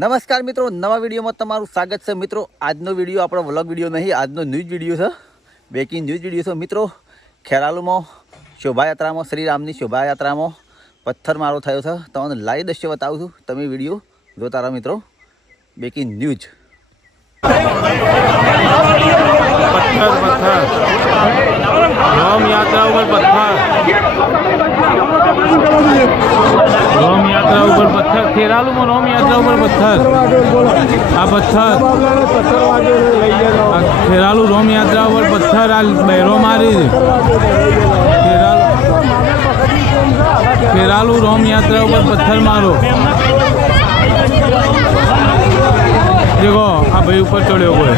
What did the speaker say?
નમસ્કાર મિત્રો, નવા વિડીયોમાં તમારું સ્વાગત છે. મિત્રો, આજનો વીડિયો આપણો વ્લોગ વીડિયો નહીં, આજનો ન્યૂઝ વીડિયો છે. બેકિંગ ન્યૂઝ વીડિયો છે. મિત્રો, ખેરાલુમાં શોભાયાત્રામાં, શ્રીરામની શોભાયાત્રામાં પથ્થરમારો થયો છે. તમને લાઈવ દ્રશ્ય બતાવું છું. તમે વીડિયો જોતા રહો મિત્રો. બેકિંગ ન્યૂઝ પથ્થર પથ્થર રોમ યાત્રા ઉપર પથ્થર રોમ યાત્રા ઉપર પથ્થર નોમ યાદ ઉપર પથ્થર આ પથ્થર. ખેરાલુ રોમ યાત્રા ઉપર પથ્થર આ બહેરો મારી. ખેરાલુ. રોમ યાત્રા ઉપર પથ્થર મારો. દેખો, આ ભાઈ ઉપર ચડ્યો કોઈ.